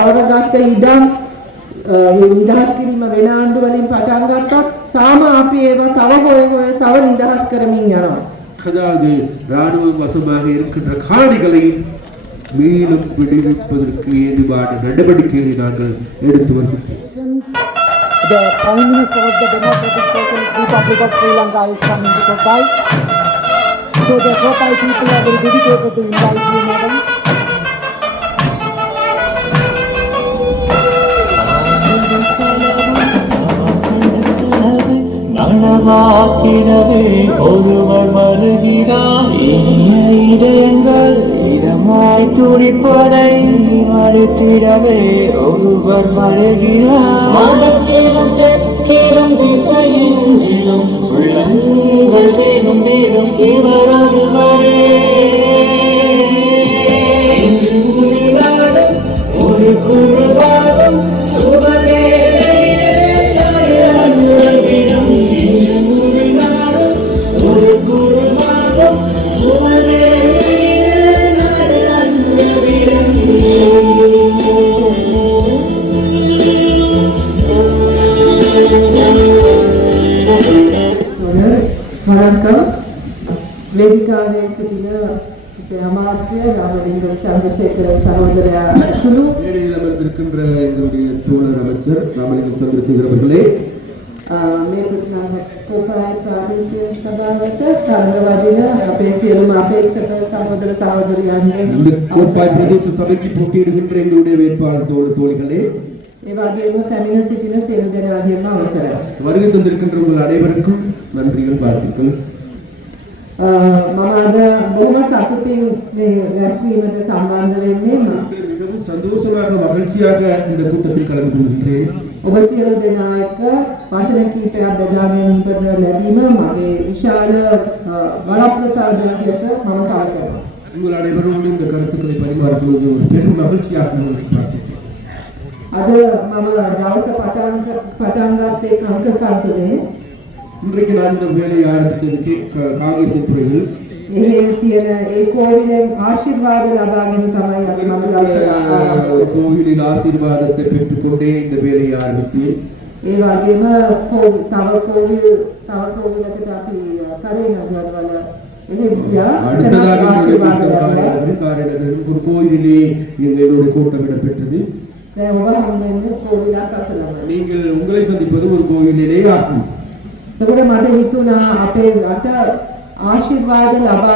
පවරගත්ත ඉඩම් නිදහස් කිරීම වෙන ආණ්ඩු වලින් පටන් ගත්තත් තාම අපි ඒවා තව හොය තව නිදහස් කරමින් යනවා. அதாவது ராணுவம் வசமாக இருக்கின்ற காணிகளையும் மேலும் விடுவிப்பதற்கு ஏதுவான நடவடிக்கைகளை நாங்கள் எடுத்து வருகிறோம். The Prime Minister of the Democratic Socialist Republic of Sri Lanka is coming to Kopai. So the Kopai people are very dedicated to invite you, madam. நனவாக்கிடவே ஒருவர் வருகிறார். இனிய இதயங்கள் இதமாய் துடிப்பதை மறுத்திடவே ஒருவர் வருகிறார். வடக்கிலும் தெற்கிலும் திசையெங்கிலும் உள்ளங்கள் தேடும் நேரம் இவர் ஒருவரே. ஒரு குழுவாடும் சுவனே வணக்கம். வேதிகாவே சிட்டில அமாத்திய ராமலிங்கம் சந்திரசேகர சகோதரா குழு மேடையில் அமர்ந்திருக்கின்ற எங்களுடைய தோழர் அமைச்சர் ராமலிங்கம் சந்திரசேகர் அவர்களே, මේ කොපයි ප්‍රාදේශීය සභාවට තරඟවදින අපේ සියලුම අපේක්ෂක සහෝදර සහෝදරියන්ගේ இந்த கோப்பாய் பிரதேச சபைக்கு போட்டியிடுகின்ற எங்களுடைய வேட்பாளர் தோழிகளே, ඒ වගේම පැමිණ සිටින සියලු දෙනාගේම අවසරයි. வருகை தந்திருக்கின்ற உங்கள் அனைவருக்கும் நன்றிகள் வாழ்த்துக்கள். මම අද බොහොම සතුටින් මේ රැස්වීමට සම්බන්ධ වෙන්නේ. மிகவும் சந்தோஷமாக மகிழ்ச்சியாக இந்த கூட்டத்தில் கலந்து கொள்கிறேன். ඔබ සියලු දෙනා එක්ක වචන කීපයක් බෙදා ගැනීමට ලැබීම මගේ විශාල වරප්‍රසාදයක් ලෙස මම සලකනවා. உங்கள் அனைவரோடு இந்த கருத்துக்களை பரிமாறுவது ஒரு பெரும் மகிழ்ச்சியாக நான் பார்க்கிறேன். අද මම දවස පටන් ගත්තේ අංක සතුටෙන්. இன்றைக்கு நான் இந்த வேலையை ஆரம்பித்ததுக்கு காங்கிரஸ் துறையில் එහි තියෙන ඒ කෝවිලෙන් ආශිර්වාද ලබාගෙන තමයි අද මම දවස கோவிலில் ஆசீர்வாதத்தை பெற்றுக்கொண்டே இந்த வேலையை ஆரம்பித்தேன். ඒ වගේම තව කෝවිලකට අපි කරේ නගරවල அடுத்ததாக காரைநகரில் ஒரு கோயிலிலே எங்களுடைய கூட்டம் இடம்பெற்றது. நீங்கள் உங்களை சந்திப்பது ஒரு கோயிலிலே ஆகும். එතකොට මට හිතුණා අපේ රට ආශිර්වාද ලබා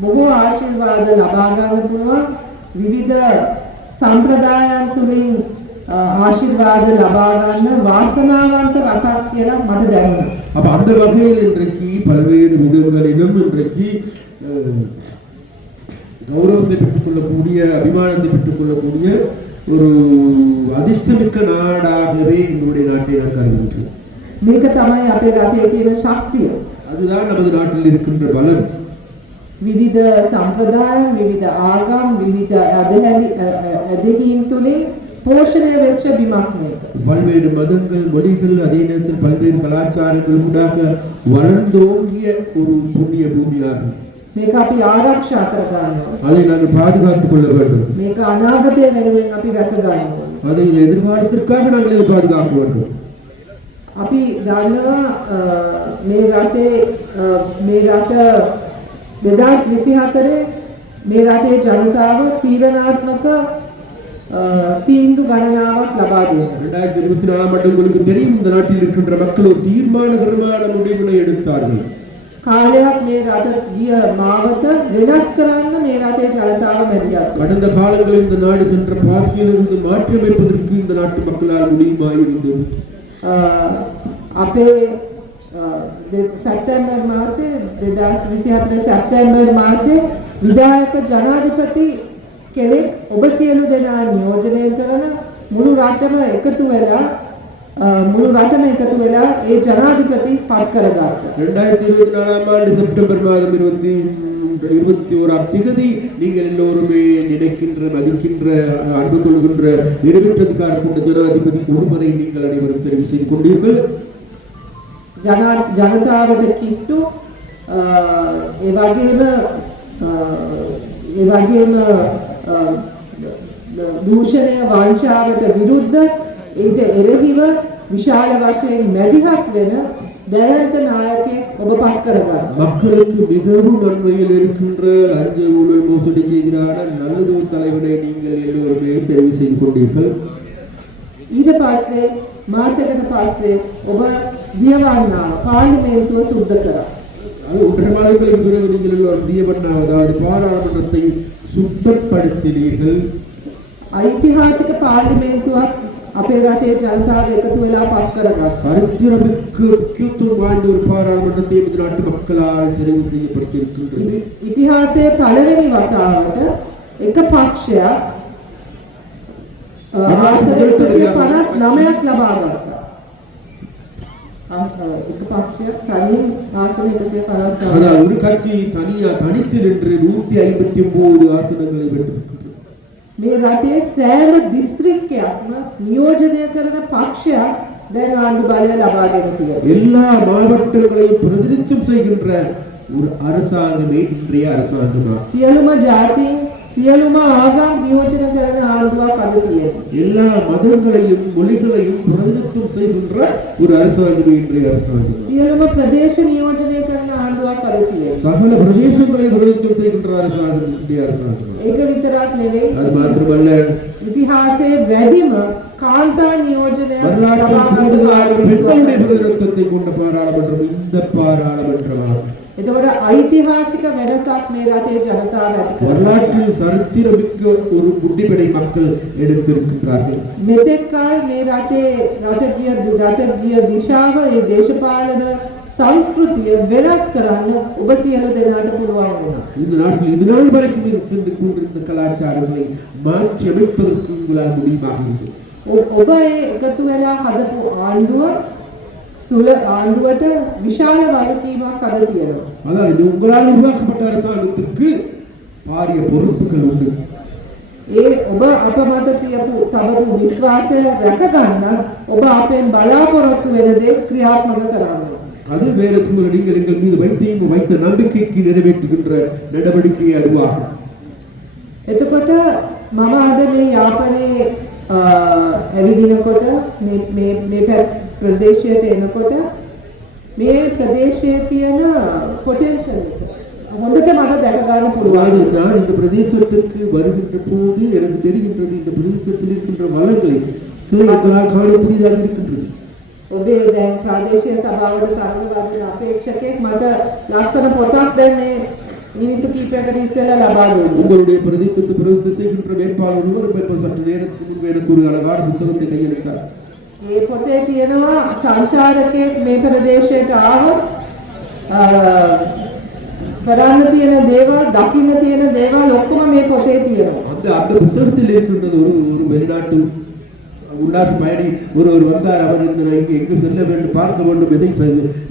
බොහෝ ආශිර්වාද ලබා ගන්න පුළුවන් විවිධ සම්ප්‍රදායන් තුලින් ආශිර්වාද ලබා ගන්න වාසනාවන්ත රටක් කියලා මට දැනුණා. அப்ப அந்த வகையில் இன்றைக்கு பல்வேறு விதங்களிலும் இன்றைக்கு கௌரவத்தை பெற்றுக்கொள்ளக்கூடிய அபிமானத்தை பெற்றுக்கொள்ளக்கூடிய ஒரு அதிர்ஷ்டமிக்க நாடாகவே எங்களுடைய நாட்டை நான் கருதுகின்றேன். මේක තමයි අපේ රටේ තියෙන ශක්තිය. அதுதான் நமது நாட்டில் இருக்கின்ற பலம். විවිධ සම්ප්‍රදායන්, විවිධ ආගම්, විවිධ ඇදහිීම් තුලින් போஷணை වෙච්ච බිමක් මේක. பல்வேறு மதங்கள், மொழிகள், அதே நேரத்தில் பல்வேறு கலாச்சாரங்கள் ஊடாக வளர்ந்தோங்கிய ஒரு புண்ணிய பூமியாகும். මේක අපි ආරක්ෂා කර ගන්නවා. அதை நாங்கள் பாதுகாத்துக் கொள்ள வேண்டும். මේක අනාගතය වෙනුවෙන් අපි රැක ගන්නවා. அதை எதிர்காலத்திற்காக நாங்கள் இதை பாதுகாக்க வேண்டும். අපි දන්නවා මේ රට 2024 මේ රටේ ජනතාව තීරණාත්මක தீந்து கணனாවක් ලබා දුන්නා. 2024 ஆண்டு உங்களுக்கு தெரியும், இந்த நாட்டில் இருக்கின்ற மக்கள் ஒரு தீர்மானகரமான முடிவினை எடுத்தார்கள். කාලයක් මේ රට ගිය මාවත වෙනස් කරන්න මේ රටේ ජනතාව මැදිහත්. கடந்த காலங்களில் இந்த நாடு சென்ற பாதையிலிருந்து மாற்றியமைப்பதற்கு இந்த நாட்டு மக்களால் முடியுமாயிருந்தது. අපේ සැප්තැම්බර් මාසේ 2024 සැප්තැම්බර් මාසේ විධායක ජනාධිපති කෙනෙක් ඔබ සියලු දෙනා නියෝජනය කරන මුළු රටම එකතු වෙලා ඒ ජනාධිපති පත් කරගත්තා. 2024 ஆண்டு செப்டம்பர் மாதம் 21ஆம் தேதி நீங்கள் எல்லோருமே நினைக்கின்ற, மதிக்கின்ற, அன்பு கொள்கின்ற நிறைவேற்றதுக்காக கொண்ட ஜனாதிபதி ஒருவரை நீங்கள் அனைவரும் தெரிவு செய்து கொண்டீர்கள். ජනතාවට කිට්ටු ඒ වගේම දූෂණය වංචාවට විරුද්ධ ඊට එරෙහිව විශාල වශයෙන් මැදිහත් වෙන දැවැන්ත නායකයෙක් ඔබ පත් කරගන්න. மக்களுக்கு மிகவும் நன்மையில் இருக்கின்ற லஞ்ச ஊழல் மோசடிக்கு எதிரான நல்லதொரு தலைவனை நீங்கள் எல்லோருமே தெரிவு செய்து கொண்டீர்கள். ඊට පස්සේ මාසයකට පස්සේ ඔබ දියවන්නා පාර්ලිමේන්තුව සුද්ධ කරා. அது 1.5 மாதங்களுக்கு பிறகு நீங்கள் எல்லோரும் தியவண்ணா அதாவது பாராளுமன்றத்தை சுத்தப்படுத்தினீர்கள். ஐතිஹාසික පාර්ලිමේන්තුවක් අපේ රටේ ජනතාව එකතු වෙලා පත් කරගත්තා. சரித்திரமிக்க முக்கியத்துவம் வாய்ந்த ஒரு பாராளுமன்றத்தை இந்த நாட்டு மக்களால் தெரிவு செய்யப்பட்டிருக்கின்றது. ඉතිහාසයේ පළවෙනි වතාවට එක පක්ෂයක් ආසන 159ක් ලබා ගත්තා. එක පක්ෂයක් තනියෙන් ආසන 159. அதாவது ஒரு கட்சி தனித்து நின்று 159 ஆசனங்களை வென்றிருக்கின்றது. මේ රටේ සෑම දිස්ත්‍රික්කයක්ම නියෝජනය කරන පක්ෂයක් දැන් ආණ්ඩු බලය ලබාගෙන තියෙනවා. எல்லா மாவட்டங்களையும் பிரதிநிதித்துவம் செய்கின்ற ஒரு அரசாங்கமே இன்றைய அரசாங்கம். සියලුම ජාති සියලුම ආගම් නියෝජන කරන ආණ්ඩුවක් අද තියෙනවා. எல்லா மதங்களையும் மொழிகளையும் பிரதிநிதித்துவம் செய்கின்ற ஒரு அரசாங்கமே இன்றைய அரசாங்கம். සියලුම ප්‍රදේශ නියෝජනය කරන ආණ්ඩුවක් අද තියෙනවා. சகல பிரதேசங்களை பிரதிநிதித்துவம் செய்கின்ற அரசாங்கம் இன்றைய அரசாங்கம். ඒක විතරක් නෙවෙයි. அது மாத்திரமல்ல ඉතිහාසයේ වැඩිම කාන්තා නියෝජනය பெண்களுடைய பிரதிநிதித்துவத்தை கொண்ட பாராளுமன்றம் இந்த பாராளுமன்றமாகும். එතකොට ஐතිஹාසික වෙනසක් මේ රටේ ජනතාව ඇති කරගන්නවා. வரலாற்றில் சரித்திரமிக்க ஒரு குடிப்படை மக்கள் எடுத்திருக்கின்றார்கள். මෙතෙක් කල මේ රට ගිය දිශාව ඒ දේශපාලන සංස්කෘතිය වෙනස් කරන්න ඔබ සියලු දෙනාට පුළුවන් වෙනවා. இந்த நாட்டில் இது நாள் வரைக்கும் சென்று கொண்டிருந்த கலாச்சாரங்களை மாற்றி அமைப்பதற்கு உங்களால் முடியுமாகிறது. ඔබ ඒ එකතු වෙලා හදපු ආණ්ඩුව තුල ආණ්ඩුවට විශාල වගකීමක් අද තියෙනවා. அதாவது உங்களால் உருவாக்கப்பட்ட அரசாங்கத்திற்கு பாரிய பொறுப்புகள் உண்டு. ඒ ඔබ අප මත තබපු විශ්වාසය රැක ගන්න ඔබ අපෙන් බලාපොරොත්තු වෙන දේ ක්‍රියාත්මක කරන්න. அது வேற நீங்கள் எங்கள் மீது வைத்த நம்பிக்கைக்கு நிறைவேற்றுகின்ற நடவடிக்கை அதுவாகும். එතකොට මම අද මේ යාපනයේ ඇවිදිනකොට මේ ප්‍රදේශයට එනකොට මේ ප්‍රදේශයේ තියෙන පොටෙන්ෂල් එක හොඳට මට දැක ගන්න පුළුවන්. நான் இந்த பிரதேசத்திற்கு வருகின்ற போது எனக்கு தெரிகின்றது இந்த பிரதேசத்தில் இருக்கின்ற வளங்களை எங்களால் காணக்கூடியதாக இருக்கின்றது. ඔබේ දැන් ප්‍රාදේශීය සභාවට තරඟ වදින අපේක්ෂකෙක් මට ලස්සන පොතක් දැන් මේ මිනිත්තු කිහිපයකට ඉස්සෙල්ලා ලබා දුන්නා. உங்களுடைய பிரதேசத்தை பிரதிநிதித்துவம் செய்கின்ற வேட்பாளர் ஒருவர் சற்று நேரத்துக்கு முன்பு எனக்கு ஒரு அழகான புத்தகத்தை கையளித்தார். මේ පොතේ තියෙනවා සංචාරකයෙක් මේ ප්‍රදේශයට ආවොත් කරන්න තියෙන දේවල් දකින්න තියෙන දේවල් ඔක්කොම මේ පොතේ තියෙනවා. அந்த புத்தகத்தில் இருக்கின்றது ஒரு வெளிநாட்டு உல்லாச பயணி ஒருவர் வந்தார். அவர் இங்கு எங்கு செல்ல வேண்டும், பார்க்க வேண்டும், எதை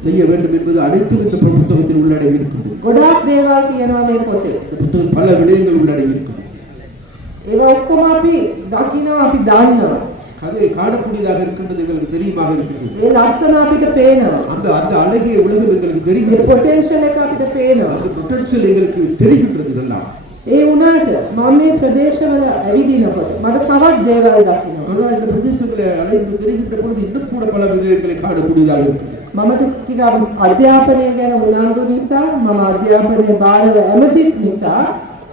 செய்ய வேண்டும் என்பது அனைத்தும் இந்த புத்தகத்தில் உள்ளடங்கி இருக்கின்றது. ගොඩාක් දේවල් තියෙනවා මේ පොතේ. இந்த புத்தகம் பல விடயங்கள் உள்ளடங்கி இருக்கின்றன. ඒවා ඔක්කොම අපි දකිනවා, අපි දන්නවා. கதை காணக்கூடியதாக இருக்கின்றது, எங்களுக்கு தெரியுமாக இருக்கின்றது. ඒ ලස්සන අපිට පේනවා. அந்த அழகிய உலகம் எங்களுக்கு ඒ தெரிகின்றது. පොටෙන්ෂල් එක අපිට පේනවා. அந்த பொட்டன்ஷியல் எங்களுக்கு தெரிகின்றது நல்லா. ඒ වුණාට මම මේ ප්‍රදේශවල ඇවිදිනකොට මට තවත් දේවල් දකිනවා. ஆனால் இந்த பிரதேசங்களை அலைந்து தெரிகின்ற பொழுது இன்னும் கூட பல விடயங்களை காணக்கூடியதாக இருக்கிறது. මම ටික අධ්‍යාපනය ගැන උනන්දු නිසා, මම අධ්‍යාපනයේ බාරව ඇමතිත් නිසා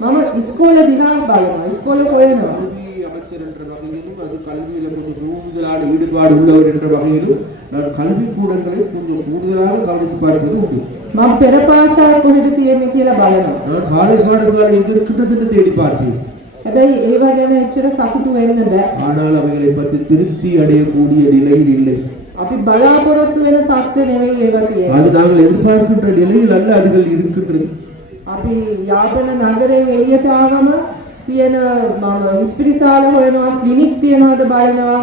මම ඉස්කෝල දිහා බලනවා, ඉස්කෝල හොයනවා. கல்வி அமைச்சர் என்ற வகையிலும் அது கல்வியில கொஞ்சம் கூடுதலான ஈடுபாடு உள்ளவர் என்ற வகையிலும் நான் கல்வி கூடங்களை கொஞ்சம் கூடுதலாக கவனித்து பார்ப்பது உண்டு. මම පෙර පාසල් කොහෙද තියෙන්නේ කියලා බලනවා. நான் பாடசாலை எங்க இருக்கின்றது என்று தேடி பார்ப்பேன். හැබැයි ඒව ගැන එච්චර සතුටු වෙන්න බෑ. ஆனால் அவைகளை பற்றி திருப்தி அடையக்கூடிய நிலையில் இல்லை. අපි බලාපොරොත්තු වෙන තත්ත්වෙ නෙවෙයි ඒව තියෙන්නේ. அது நாங்கள் எதிர்பார்க்கின்ற நிலையில் அல்ல அதுகள் இருக்கின்றது. අපි යාපන නගරයෙන් එළියට ආවම තියෙන මම ඉස්පිරිතාල හොයනවා, ක්ලිනික් තියනවාද බලනවා.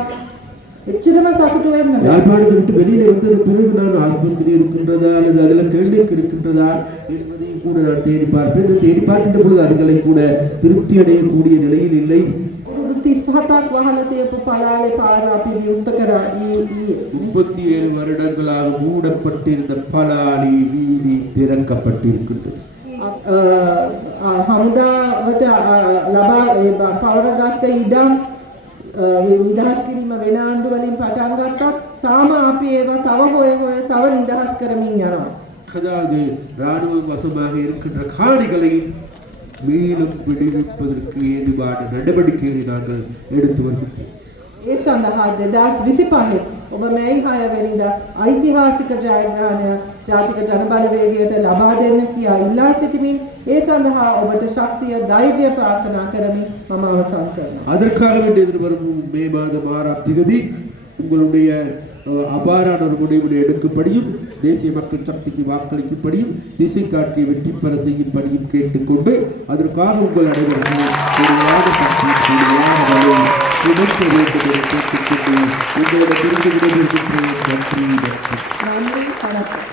එච්චරම සතුටු වෙන්න බෑ. யாழ்ப்பாணத்தை விட்டு வெளியில வந்தது பிறகு நான் ஆஸ்பத்திரி இருக்கின்றதா அல்லது அதில் கிளினிக் இருக்கின்றதா என்பதையும் கூட நான் தேடி பார்ப்பேன். தேடி பார்க்கின்ற பொழுது அதுகளை கூட திருப்தி அடையக்கூடிய நிலையில் இல்லை. 37ක් වහලා තියපු පලාලේ පාර අපි විවෘත කරා ඊයේ. 37 வருடங்களாக மூடப்பட்டிருந்த பலாலி வீதி திறக்கப்பட்டிருக்கின்றது. හමුදා නිදහසට ලබා පවරගත්ත ඉඩම් නිදහස් කිරීම වෙන ආණ්ඩු වලින් පටන් ගත්තත් තාම අපි ඒවා තව හොය තව නිදහස් කරමින් යනවා. அதாவது ராணுவம் வசமாக இருக்கின்ற காணிகளையும் மீண்டும் விடுவிப்பதற்கு ஏதுவான நடவடிக்கைகளை நாங்கள் எடுத்து வருகின்றோம். ඒ සඳහා 2025 ඔබ මැයි 6 වෙනිදා ඓතිහාසික ජයග්‍රහණය ජාතික ජනබලවේගයට ලබා දෙන්න කියා ඉල්ලා සිටිමින් ඒ සඳහා ඔබට ශක්තිය ධෛර්යය ප්‍රාර්ථනා කරමින් මම අවසන් කරනවා. அதற்காக வேண்டிய எதிர்வரும் மே மாதம் 6ஆம் தேதி உங்களுடைய அபாரான ஒரு முடிவுகளை எடுக்கும்படியும் தேசிய மக்கள் சக்திக்கு வாக்களிக்கும்படியும் திசை காட்டிய வெற்றி பெற செய்யும்படியும் கேட்டுக்கொண்டு அதற்காக உங்கள் அனைவரும் கிடைக்க வேண்டும் என கேட்டுக்கொண்டு உங்களிடமிருந்து விடைபெறுகின்றேன். நன்றி. நன்றி, வணக்கம்.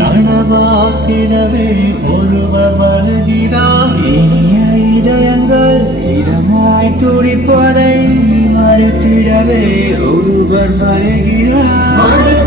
நனவாக்கிடவே ஒருவர் வருகிறார். இனிய இதயங்கள் இதமாய் துடிப்பதை மறைத்திடவே ஒருவர் வருகிறார்.